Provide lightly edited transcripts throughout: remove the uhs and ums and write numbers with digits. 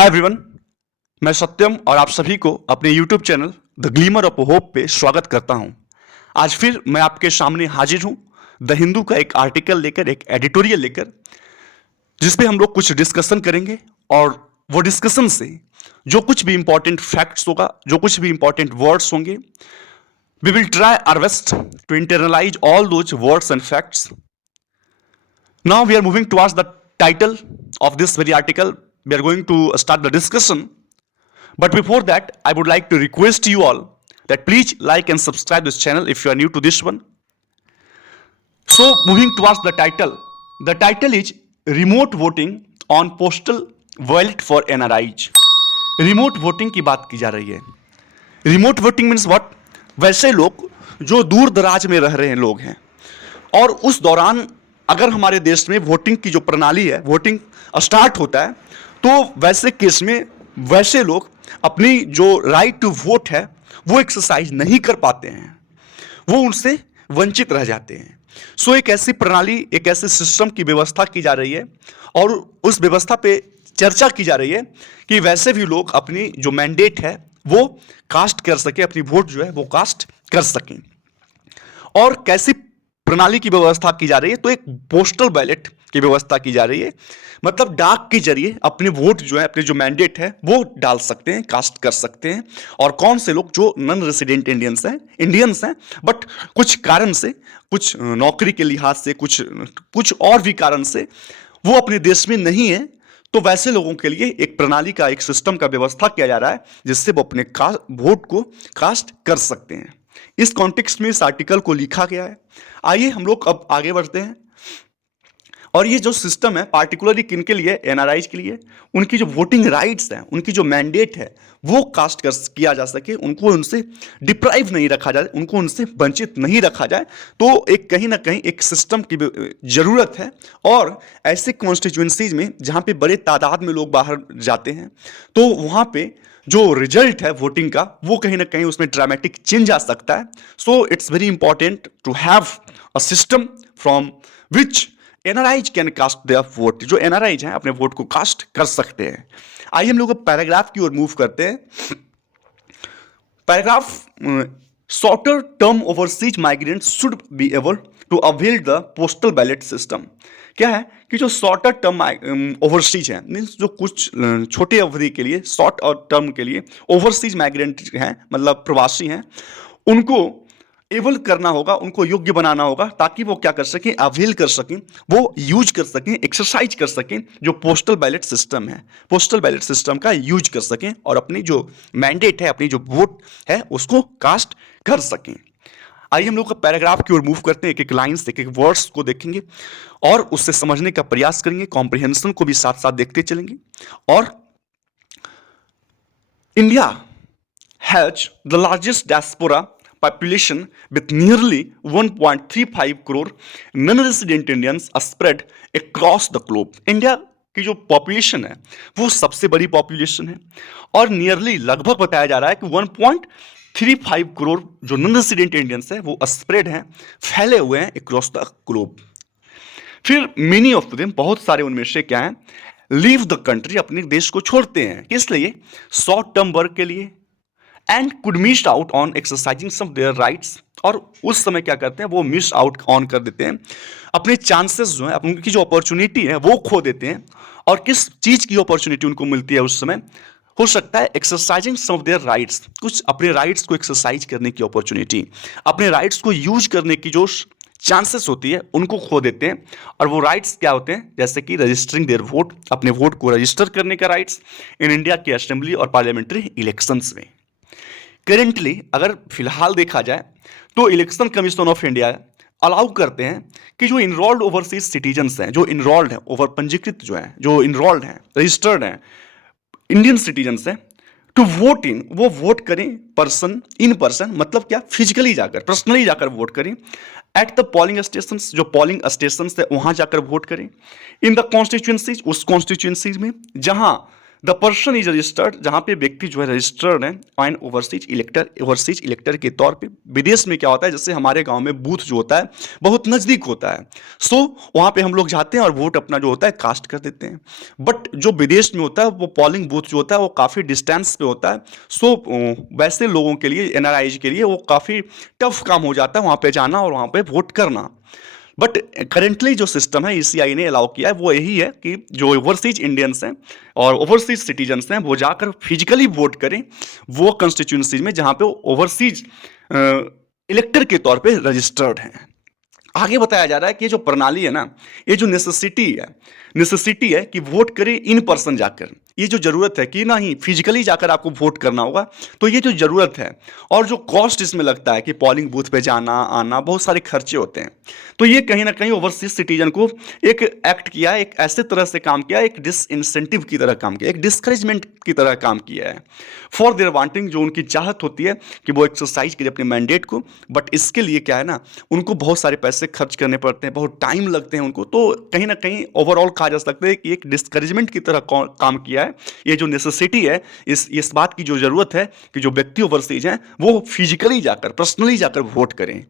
Hi everyone, मैं सत्यम और आप सभी को अपने YouTube channel the glimmer of hope पे स्वागत करता हूं। आज फिर मैं आपके सामने हाजिर हूं द हिंदू का एक आर्टिकल लेकर, एक एडिटोरियल लेकर, जिसपे हम लोग कुछ डिस्कशन करेंगे और वो डिस्कशन से जो कुछ भी इंपॉर्टेंट फैक्ट्स होगा, जो कुछ भी इंपॉर्टेंट वर्ड्स होंगे, we will try our best to internalise all those words and facts. Now we are moving towards the title of this very article. We are going to start the discussion. But before that, I would like to request you all that please like and subscribe this channel if you are new to this one. So moving towards the title. The title is Remote Voting on Postal Wallet for NRIs. Remote voting की बात की जा रही है. Remote voting means what? वैसे लोग जो दूर दराज में रह रहे हैं लोग हैं, और उस दौरान अगर हमारे देश में वोटिंग की जो प्रणाली है, वोटिंग स्टार्ट होता है, तो वैसे केस में वैसे लोग अपनी जो राइट टू वोट है वो एक्सरसाइज नहीं कर पाते हैं, वो उनसे वंचित रह जाते हैं. सो एक ऐसी प्रणाली, एक ऐसे सिस्टम की व्यवस्था की जा रही है और उस व्यवस्था पे चर्चा की जा रही है कि वैसे भी लोग अपनी जो मैंडेट है वो कास्ट कर सके, अपनी वोट जो है वो कास्ट कर सकें. और कैसी प्रणाली की व्यवस्था की जा रही है? तो एक पोस्टल बैलेट की व्यवस्था की जा रही है. मतलब डाक के जरिए अपने वोट जो है, अपने जो मैंडेट है वो डाल सकते हैं, कास्ट कर सकते हैं. और कौन से लोग जो नॉन रेसिडेंट इंडियंस हैं बट कुछ कारण से, कुछ नौकरी के लिहाज से, कुछ और भी कारण से वो अपने देश में नहीं है, तो वैसे लोगों के लिए एक प्रणाली का, एक सिस्टम का व्यवस्था किया जा रहा है जिससे वो अपने वोट को कास्ट कर सकते हैं. इस कॉन्टेक्स्ट में इस आर्टिकल को लिखा गया है. आइए हम लोग अब आगे बढ़ते हैं. और ये जो सिस्टम है पार्टिकुलरली किनके लिए? एनआरआईज के लिए. उनकी जो वोटिंग राइट्स हैं, उनकी जो मैंडेट है वो कास्ट किया जा सके, उनको उनसे डिप्राइव नहीं रखा जाए, उनको उनसे वंचित नहीं रखा जाए. तो एक कहीं ना कहीं एक सिस्टम की जरूरत है. और ऐसे कॉन्स्टिट्यूएंसीज में जहाँ पे बड़े तादाद में लोग बाहर जाते हैं, तो वहाँ पे जो रिजल्ट है वोटिंग का वो कहीं ना कहीं उसमें ड्रामेटिक चेंज आ सकता है. So it's very important to have a system from which NRIs can cast their vote. जो एनआरआईज हैं अपने वोट को कास्ट कर सकते हैं. आइए हम लोग पैराग्राफ की ओर मूव करते हैं. Paragraph: shorter term overseas migrants should be able to avail the postal ballot system. क्या है कि जो शॉर्टर टर्म ओवरसीज है, मीन्स जो कुछ छोटे अवधि के लिए, शॉर्ट और टर्म के लिए ओवरसीज माइग्रेंट हैं, मतलब प्रवासी हैं, उनको एबल करना होगा, उनको योग्य बनाना होगा ताकि वो क्या कर सकें? अवेल कर सकें, वो यूज कर सकें, एक्सरसाइज कर सकें जो पोस्टल बैलेट सिस्टम है, पोस्टल बैलेट सिस्टम का यूज कर सकें और अपनी जो मैंडेट है, अपनी जो वोट है उसको कास्ट कर सकें. आइए हम लोग का पैराग्राफ की ओर मूव करते हैं. एक एक लाइन्स, एक एक वर्ड्स को देखेंगे और उससे समझने का प्रयास करेंगे, कॉम्प्रिहेंशन को भी साथ साथ देखते चलेंगे. और India has the largest diaspora population with nearly 1.35 crore non-resident Indians spread across the globe. India की जो पॉपुलेशन है वो सबसे बड़ी पॉपुलेशन है और नियरली, लगभग बताया जा रहा है कि 1.35 करोड़ जो नॉन रेसिडेंट इंडियंस है वो स्प्रेड हैं, फैले हुए हैं अक्रॉस द ग्लोब. फिर मेनी ऑफ देम, बहुत सारे उनमें से क्या है? लीव द कंट्री, अपने देश को छोड़ते हैं. किस लिए? शॉर्ट टर्म वर्क के लिए. And could miss out on exercising some their rights, और उस समय क्या करते हैं? वो मिस आउट ऑन कर देते हैं, अपने चांसेस जो है, उनकी जो अपॉर्चुनिटी है वो खो देते हैं. और किस चीज की अपॉर्चुनिटी उनको मिलती है उस समय? हो सकता है exercising some of their rights, कुछ अपने राइट्स को एक्सरसाइज करने की अपॉर्चुनिटी, अपने राइट्स को यूज करने की जो चांसेस होती है उनको खो देते हैं. और वो राइट्स क्या होते हैं? जैसे कि रजिस्टरिंग देयर वोट, अपने वोट को रजिस्टर करने का राइट्स इन इंडिया की असेंबली और पार्लियामेंट्री इलेक्शंस में. करेंटली अगर फिलहाल देखा जाए तो election commission of India allow करते हैं कि जो इनरोल्ड ओवरसीज सिटीजन्स हैं, जो इनरोल्ड हैं, ओवर पंजीकृत जो हैं, जो इनरोल्ड हैं, रजिस्टर्ड हैं इंडियन सिटीजन्स हैं, टू वोट इन, वो वोट करें इन पर्सन, मतलब क्या? फिजिकली जाकर, पर्सनली जाकर वोट करें. एट द पोलिंग स्टेशन, जो पोलिंग स्टेशन है वहां जाकर वोट करें. इन द कॉन्स्टिट्यूएंसीज, उस कॉन्स्टिट्यूएंसीज में जहां द पर्सन इज रजिस्टर्ड, जहां पे व्यक्ति जो है रजिस्टर्ड है एंड ओवरसीज इलेक्टर के तौर पे। विदेश में क्या होता है, जैसे हमारे गांव में बूथ जो होता है बहुत नजदीक होता है, सो वहां पे हम लोग जाते हैं और वोट अपना जो होता है कास्ट कर देते हैं। बट जो विदेश में होता है वो पोलिंग बूथ जो होता है वो काफी डिस्टेंस पे होता है, सो वैसे लोगों के लिए, एनआरआई के लिए वो काफी टफ काम हो जाता है वहां पे जाना और वहां पे वोट करना। बट करेंटली जो सिस्टम है ईसीआई ने अलाउ किया है वो यही है कि जो ओवरसीज इंडियंस हैं और ओवरसीज सिटीजन्स हैं वो जाकर फिजिकली वोट करें वो कंस्टिट्यूंसीज में जहां पे ओवरसीज इलेक्टर के तौर पे रजिस्टर्ड हैं। आगे बताया जा रहा है कि ये जो प्रणाली है ना, ये जो नेसेसिटी है कि वोट करें इन पर्सन जाकर, ये जो जरूरत है कि नहीं फिजिकली जाकर आपको वोट करना होगा, तो ये जो जरूरत है और जो कॉस्ट इसमें लगता है कि पोलिंग बूथ पे जाना आना बहुत सारे खर्चे होते हैं, तो ये कहीं ना कहीं ओवरसीज सिटीजन को एक एक्ट किया है, एक ऐसे तरह से काम किया, एक डिसइंसेंटिव की तरह काम किया, एक डिस्करेजमेंट की तरह काम किया है फॉर देयर वांटिंग, जो उनकी चाहत होती है कि वो एक्सरसाइज करें अपने मैंडेट को। बट इसके लिए क्या है ना, उनको बहुत सारे पैसे खर्च करने पड़ते हैं, बहुत टाइम लगते हैं उनको, तो कहीं ना कहीं ओवरऑल कहा जा सकता है कि एक डिस्करेजमेंट की तरह काम किया है। ये जो नेसेसिटी है, इस बात की जो जरूरत है कि जो व्यक्ति ओवरसीज हैं वो फिजिकली जाकर, पर्सनली जाकर वोट करें।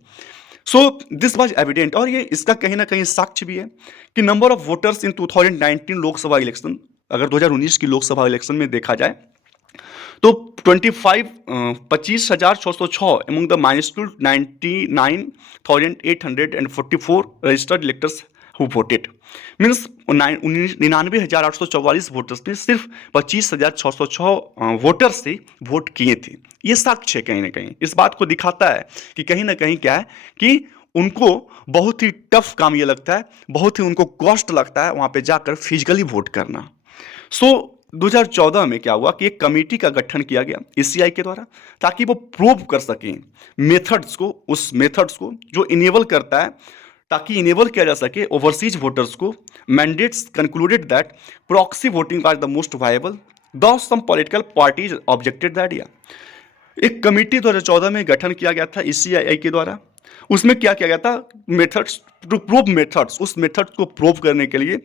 सो दिस वाज एविडेंट, और ये इसका कहीं ना कहीं साक्ष्य भी है कि number of voters in 2019 Lok Sabha election, अगर 2019 की लोकसभा इलेक्शन में देखा जाए तो 25,606 among the minuscule 99,844 registered electors who voted, means 99,844 voters ने सिर्फ 25,606 वोटर्स से वोट किए थे। ये साक्ष्य है कहीं ना कहीं, इस बात को दिखाता है कि कहीं ना कहीं क्या है कि उनको बहुत ही टफ काम ये लगता है, बहुत ही उनको कॉस्ट लगता है वहां पे जाकर फिजिकली वोट करना। सो 2014 में क्या हुआ कि एक कमेटी का गठन किया गया ईसीआई के द्वारा, ताकि वो प्रूव कर सकें मेथड्स को, उस मेथड्स को जो इनेबल करता है, ताकि इनेबल किया जा सके ओवरसीज वोटर्स को। Mandates concluded that proxy voting are the most viable, though some political parties objected the idea. एक कमेटी 2014 में गठन किया गया था ईसीआई के द्वारा, उसमें क्या किया गया था, मेथड्स टू प्रूव मेथड्स, उस मेथड्स को प्रूव करने के लिए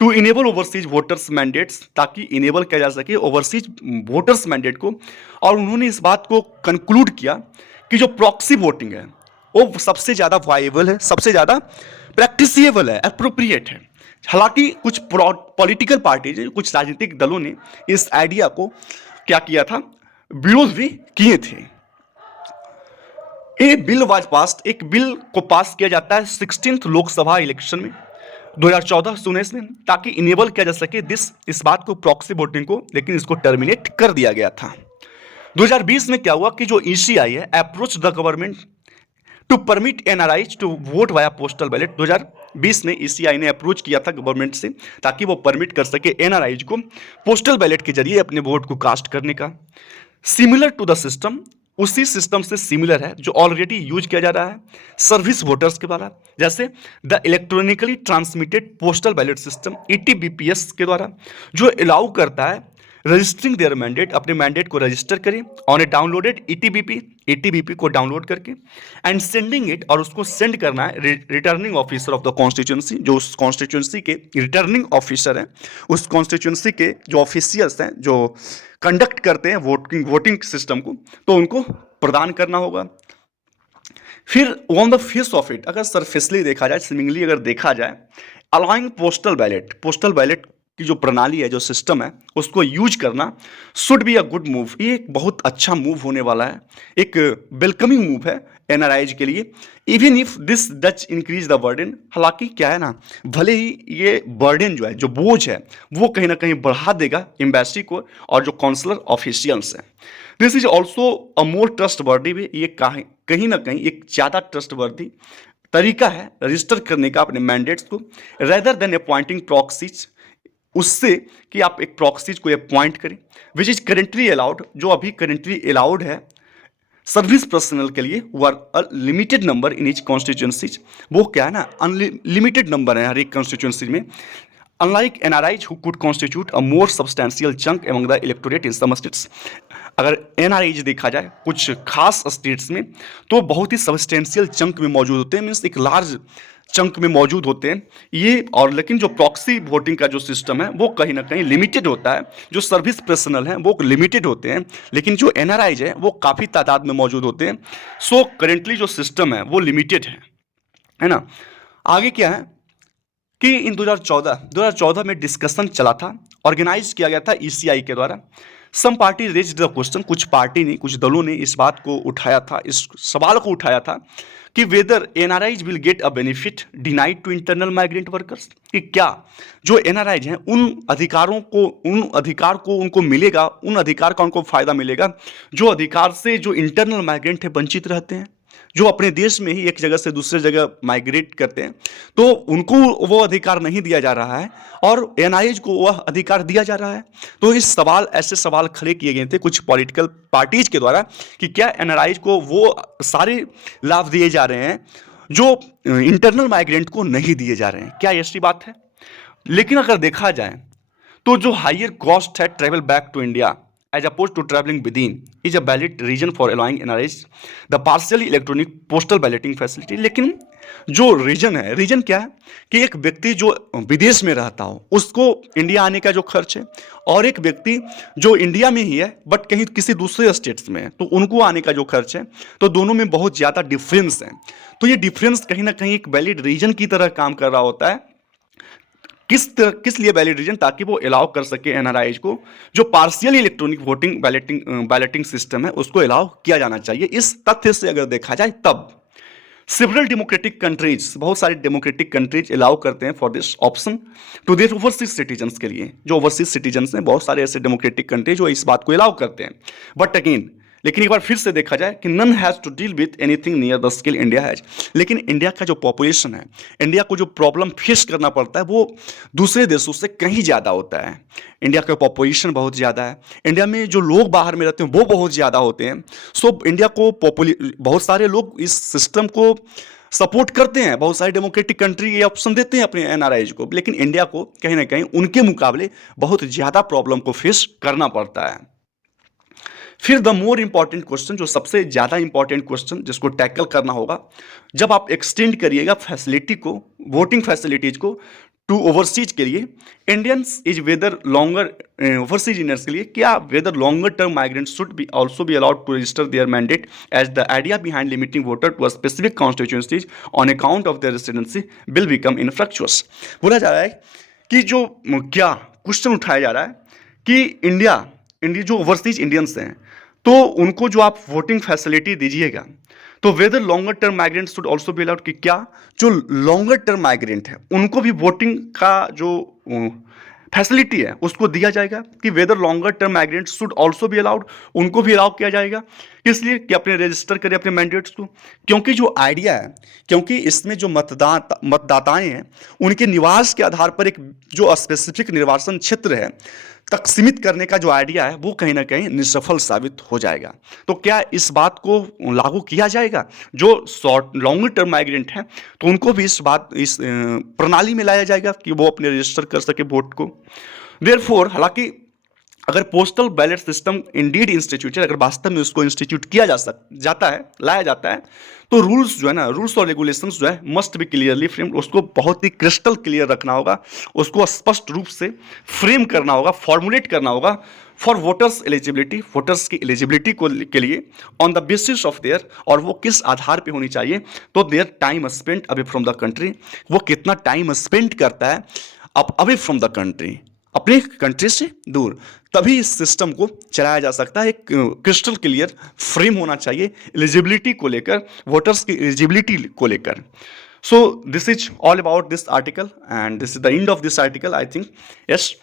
to enable overseas voters mandates, ताकि इनेबल किया जा सके ओवरसीज वोटर्स मैंडेट को। और उन्होंने इस बात को कंक्लूड किया कि जो प्रॉक्सी वोटिंग है वो सबसे ज़्यादा वायबल है, सबसे ज़्यादा प्रैक्टिसिएबल है, अप्रोप्रिएट है। हालांकि कुछ पॉलिटिकल पार्टीज, कुछ राजनीतिक दलों ने इस आइडिया को क्या किया था, विरोध भी किए थे। ए बिल वाज पास्ड, एक बिल को पास किया जाता है 16th लोकसभा इलेक्शन में 2014-19 में, ताकि इनेबल किया जा सके इस बात को, प्रॉक्सी वोटिंग को, लेकिन इसको टर्मिनेट कर दिया गया था। 2020 में क्या हुआ कि जो ईसीआई है approach the government to permit NRIs to vote via postal ballot. 2020 में ईसीआई ने अप्रोच किया था गवर्नमेंट से, ताकि वो परमिट कर सके एनआरआईज को पोस्टल बैलेट के जरिए अपने वोट को कास्ट करने का। सिमिलर टू द सिस्टम, उसी सिस्टम से सिमिलर है जो ऑलरेडी यूज किया जा रहा है सर्विस वोटर्स के द्वारा, जैसे the electronically transmitted postal ballot system ETBPS के द्वारा, जो अलाउ करता है रजिस्टरिंग देयर मैंडेट, अपने मैंडेट को रजिस्टर करें ऑन ए डाउनलोडेड ईटीबीपी को डाउनलोड करके एंड सेंडिंग इट, और उसको सेंड करना है returning officer of the constituency, जो उस कॉन्स्टिट्यूंसी के रिटर्निंग ऑफिसर हैं, उस कॉन्स्टिट्यूंसी के जो ऑफिशियल्स हैं जो कंडक्ट करते हैं वोटिंग सिस्टम को, तो उनको प्रदान करना होगा। फिर on the face of it, अगर सरफेसली देखा जाए, स्विमिंगली अगर देखा जाए, अलाउइंग पोस्टल बैलेट की जो प्रणाली है, जो सिस्टम है, उसको यूज करना should be a good move. ये एक बहुत अच्छा मूव होने वाला है, एक वेलकमिंग मूव है एनआरआईज के लिए, even if this Dutch increase the burden. हालांकि क्या है ना, भले ही ये बर्डन जो है, जो बोझ है, वो कहीं ना कहीं बढ़ा देगा एम्बेसी को और जो काउंसलर ऑफिशियल्स हैं। This is also a more trustworthy भी, ये कहीं ना कहीं एक ज़्यादा ट्रस्टवर्दी तरीका है रजिस्टर करने का अपने मैंडेट्स को, रेदर देन अपॉइंटिंग प्रॉक्सीज, उससे कि आप एक प्रॉक्सीज को अपॉइंट करें, विच इज करेंटली अलाउड, जो अभी करेंटली अलाउड है सर्विस पर्सनल के लिए, वो are limited number in each constituencies. वो क्या है ना, अनलिमिटेड नंबर है हर एक कॉन्स्टिट्यूंसी में, unlike NRIs who could constitute a more substantial chunk among the electorate in some states. अगर एनआरआईज देखा जाए कुछ खास स्टेट्स में, तो बहुत ही सब्सटेंशियल चंक में मौजूद होते हैं, मीन्स एक लार्ज चंक में मौजूद होते हैं ये, और लेकिन जो प्रॉक्सी वोटिंग का जो सिस्टम है वो कहीं ना कहीं लिमिटेड होता है। जो सर्विस पर्सनल हैं वो लिमिटेड होते हैं, लेकिन जो एनआरआईज है वो काफ़ी तादाद में मौजूद होते हैं। सो करेंटली जो सिस्टम है वो लिमिटेड है ना। आगे क्या है कि इन 2014 में डिस्कशन चला था, ऑर्गेनाइज किया गया था ईसीआई के द्वारा। Some party raise the question, कुछ पार्टी ने, कुछ दलों ने इस बात को उठाया था, इस सवाल को उठाया था कि whether NRIs will get a benefit denied to internal migrant workers, कि क्या जो एनआरआईज हैं उन अधिकार को उनको मिलेगा, उन अधिकार का उनको फायदा मिलेगा जो अधिकार से जो इंटरनल माइग्रेंट है वंचित रहते हैं, जो अपने देश में ही एक जगह से दूसरे जगह माइग्रेट करते हैं, तो उनको वो अधिकार नहीं दिया जा रहा है और एनआईएज को वह अधिकार दिया जा रहा है। तो ऐसे सवाल खड़े किए गए थे कुछ पॉलिटिकल पार्टीज के द्वारा कि क्या एनआरआईज को वो सारे लाभ दिए जा रहे हैं जो इंटरनल माइग्रेंट को नहीं दिए जा रहे हैं, क्या ऐसी बात है। लेकिन अगर देखा जाए तो जो हायर कॉस्ट है travel back to India as opposed to traveling within is a valid reason for allowing NRIs the partially electronic postal balloting facility। लेकिन जो रीजन क्या है कि एक व्यक्ति जो विदेश में रहता हो उसको इंडिया आने का जो खर्च है, और एक व्यक्ति जो इंडिया में ही है बट कहीं किसी दूसरे स्टेट्स में है तो उनको आने का जो खर्च है, तो दोनों में बहुत ज़्यादा डिफरेंस है। तो ये डिफरेंस कहीं ना कहीं एक वैलिड रीजन की तरह काम कर रहा होता है। किस लिए वैलिड रीजन, ताकि वो अलाउ कर सके एनआरआईज को जो partially electronic voting balloting system है उसको अलाउ किया जाना चाहिए। इस तथ्य से अगर देखा जाए तब सेवरल डेमोक्रेटिक कंट्रीज, बहुत सारे डेमोक्रेटिक कंट्रीज अलाउ करते हैं for this option to their overseas citizens के लिए। जो ओवरसीज सिटीजन्स हैं बहुत सारे ऐसे डेमोक्रेटिक कंट्रीज जो इस बात को अलाउ करते हैं। बट अगेन लेकिन एक बार फिर से देखा जाए कि none has to deal with anything near the skill India has. लेकिन इंडिया का जो पॉपुलेशन है, इंडिया को जो प्रॉब्लम फेस करना पड़ता है वो दूसरे देशों से कहीं ज़्यादा होता है। इंडिया का पॉपुलेशन बहुत ज़्यादा है, इंडिया में जो लोग बाहर में रहते हैं वो बहुत ज़्यादा होते हैं। सो इंडिया को बहुत सारे लोग इस सिस्टम को सपोर्ट करते हैं, बहुत सारे डेमोक्रेटिक कंट्री ये ऑप्शन देते हैं अपने एनआरआईज को, लेकिन इंडिया को कहीं ना कहीं उनके मुकाबले बहुत ज़्यादा प्रॉब्लम को फेस करना पड़ता है। फिर द मोर इंपॉर्टेंट क्वेश्चन, जो सबसे ज़्यादा इंपॉर्टेंट क्वेश्चन जिसको टैकल करना होगा, जब आप एक्सटेंड करिएगा फैसिलिटी को, वोटिंग फैसिलिटीज को टू ओवरसीज के लिए, Indians is whether longer overseas Indians के लिए क्या whether longer term migrant should be also be allowed to register their mandate as the idea behind limiting voter to a specific constituencies on account of their residency will become infructuous. बोला जा रहा है कि जो क्या question उठाया जा रहा है कि इंडिया जो ओवरसीज इंडियंस हैं तो उनको जो आप वोटिंग फैसिलिटी दीजिएगा तो whether longer term migrant should also be allowed, कि क्या जो लॉन्गर टर्म माइग्रेंट है उनको भी वोटिंग का जो फैसिलिटी है उसको दिया जाएगा, कि whether longer term migrant should also be allowed, उनको भी अलाउ किया जाएगा। इसलिए कि अपने रजिस्टर करें अपने मैंडेट्स को, क्योंकि जो आइडिया है, क्योंकि इसमें जो मतदाताएं हैं उनके निवास के आधार पर एक जो स्पेसिफिक निर्वाचन क्षेत्र है तक सीमित करने का जो आइडिया है वो कहीं ना कहीं निसफल साबित हो जाएगा। तो क्या इस बात को लागू किया जाएगा, जो लॉन्ग टर्म माइग्रेंट हैं तो उनको भी इस प्रणाली में लाया जाएगा कि वो अपने रजिस्टर कर सके वोट को। देयरफॉर हालांकि अगर postal ballot system Indeed institute, अगर वास्तव में उसको इंस्टीट्यूट किया लाया जाता है तो रूल्स जो है ना, रूल्स और रेगुलेशंस जो है मस्ट बी क्लियरली फ्रेम्ड, उसको बहुत ही क्रिस्टल क्लियर रखना होगा, उसको स्पष्ट रूप से फ्रेम करना होगा, फॉर्मुलेट करना होगा फॉर वोटर्स एलिजिबिलिटी, वोटर्स की एलिजिबिलिटी के लिए on the basis of their, और वो किस आधार पे होनी चाहिए, तो their time spent away from the country, वो कितना टाइम स्पेंड करता है अवे फ्रॉम द कंट्री, अपने कंट्री से दूर, तभी इस सिस्टम को चलाया जा सकता है। एक क्रिस्टल क्लियर फ्रेम होना चाहिए एलिजिबिलिटी को लेकर, वोटर्स की एलिजिबिलिटी को लेकर। So this is all about this article and this is the end of this article I think. Yes,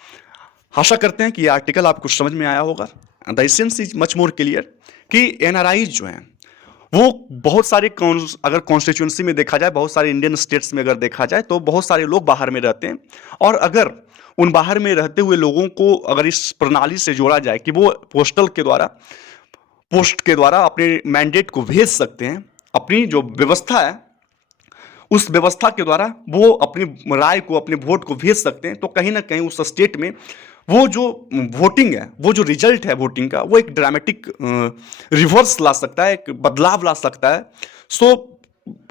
आशा करते हैं कि ये आर्टिकल आपको समझ में आया होगा। The essence is much more clear कि एनआरआईज जो हैं वो बहुत सारे अगर कॉन्स्टिट्यूंसी में देखा जाए, बहुत सारे इंडियन स्टेट्स में अगर देखा जाए तो बहुत सारे लोग बाहर में रहते हैं, और अगर उन बाहर में रहते हुए लोगों को अगर इस प्रणाली से जोड़ा जाए कि वो पोस्ट के द्वारा अपने मैंडेट को भेज सकते हैं, अपनी जो व्यवस्था है उस व्यवस्था के द्वारा वो अपनी राय को, अपने वोट को भेज सकते हैं, तो कहीं ना कहीं उस स्टेट में वो जो वोटिंग है, वो जो रिजल्ट है वोटिंग का, वो एक ड्रामेटिक रिवर्स ला सकता है, एक बदलाव ला सकता है। सो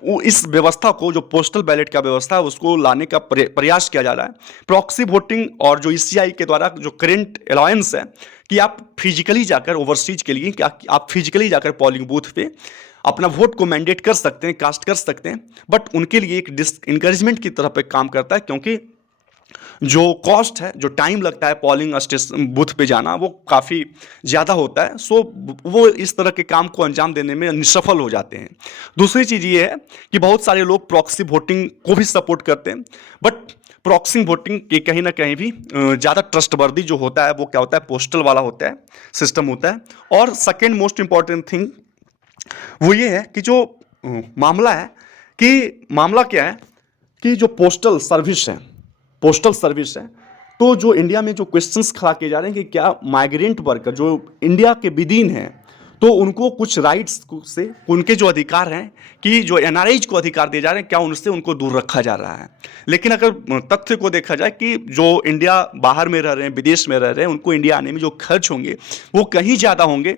वो इस व्यवस्था को, जो पोस्टल बैलेट का व्यवस्था है, उसको लाने का प्रयास किया जा रहा है। प्रॉक्सी वोटिंग और जो ईसीआई के द्वारा जो करेंट अलाउंस है कि आप फिजिकली जाकर ओवरसीज के लिए, कि आप फिजिकली जाकर पोलिंग बूथ पे अपना वोट को मैंडेट कर सकते हैं, कास्ट कर सकते हैं, बट उनके लिए एक इंकरेजमेंट की तरह पे काम करता है, क्योंकि जो कॉस्ट है, जो टाइम लगता है पोलिंग स्टेशन बूथ पे जाना, वो काफ़ी ज़्यादा होता है। सो वो इस तरह के काम को अंजाम देने में निसफल हो जाते हैं। दूसरी चीज़ ये है कि बहुत सारे लोग प्रॉक्सी वोटिंग को भी सपोर्ट करते हैं, बट प्रॉक्सी वोटिंग के कहीं ना कहीं भी ज़्यादा ट्रस्टवर्दी जो होता है वो क्या होता है, पोस्टल वाला होता है, सिस्टम होता है। और सेकेंड मोस्ट इंपॉर्टेंट थिंग वो ये है कि जो मामला है, कि मामला क्या है कि जो पोस्टल सर्विस है, तो जो इंडिया में जो क्वेश्चंस खड़ा किए जा रहे हैं कि क्या माइग्रेंट वर्कर जो इंडिया के विदिन हैं, तो उनको कुछ राइट्स से, उनके जो अधिकार हैं, कि जो एनआरआईज को अधिकार दिए जा रहे हैं, क्या उनसे उनको दूर रखा जा रहा है। लेकिन अगर तथ्य को देखा जाए कि जो इंडिया बाहर में रह रहे हैं, विदेश में रह रहे हैं, उनको इंडिया आने में जो खर्च होंगे वो कहीं ज़्यादा होंगे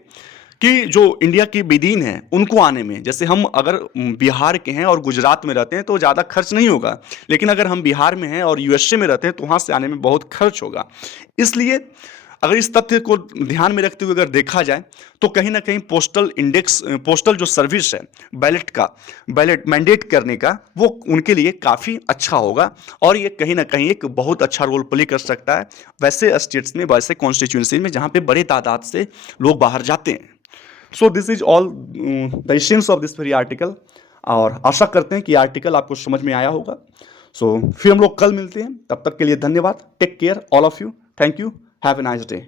कि जो इंडिया की विदिन है उनको आने में। जैसे हम अगर बिहार के हैं और गुजरात में रहते हैं तो ज़्यादा खर्च नहीं होगा, लेकिन अगर हम बिहार में हैं और यूएसए में रहते हैं तो वहाँ से आने में बहुत खर्च होगा। इसलिए अगर इस तथ्य को ध्यान में रखते हुए अगर देखा जाए तो कहीं ना कहीं पोस्टल जो सर्विस है, बैलेट मैंडेट करने का, वो उनके लिए काफ़ी अच्छा होगा और ये कहीं ना कहीं एक बहुत अच्छा रोल प्ले कर सकता है वैसे स्टेट्स में, वैसे कॉन्स्टिट्यूंसी में जहाँ पे बड़े तादाद से लोग बाहर जाते हैं। सो this is all the essence of this very article, और आशा करते हैं कि आर्टिकल आपको समझ में आया होगा। सो फिर हम लोग कल मिलते हैं, तब तक के लिए धन्यवाद। Take care all of you, thank you, have a nice day.